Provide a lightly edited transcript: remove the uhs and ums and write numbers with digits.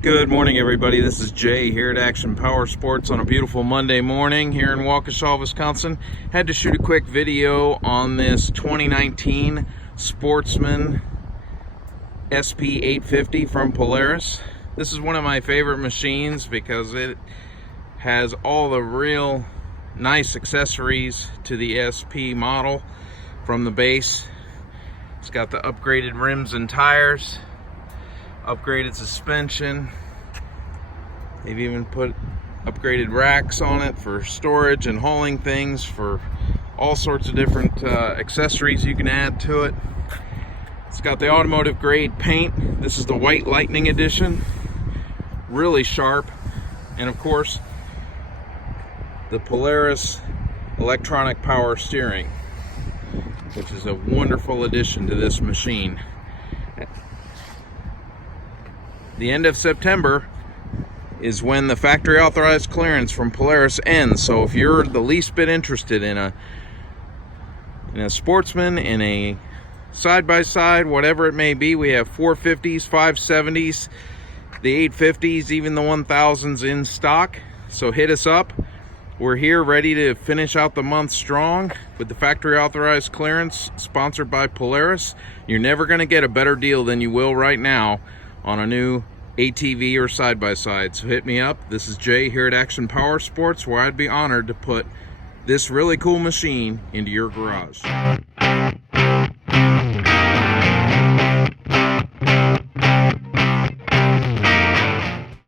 Good morning, everybody. This is Jay here at Action Power Sports on a beautiful Monday morning here in Waukesha, Wisconsin. Had to shoot a quick video on this 2019 Sportsman SP850 from Polaris. This is one of my favorite machines because it has all the real nice accessories to the SP model from the base. It's got the upgraded rims and tires, upgraded suspension. They've even put upgraded racks on it for storage and hauling things, for all sorts of different accessories you can add to it. It's got the automotive grade paint. This is the White Lightning edition, really sharp. And of course, the Polaris electronic power steering, which is a wonderful addition to this machine. The end of September is when the factory authorized clearance from Polaris ends. So if you're the least bit interested in a Sportsman, in a side-by-side, whatever it may be, we have 450s, 570s, the 850s, even the 1000s in stock. So hit us up. We're here ready to finish out the month strong with the factory authorized clearance sponsored by Polaris. You're never going to get a better deal than you will right now on a new ATV or side-by-side. So hit me up. This is Jay here at Action Power Sports, where I'd be honored to put this really cool machine into your garage.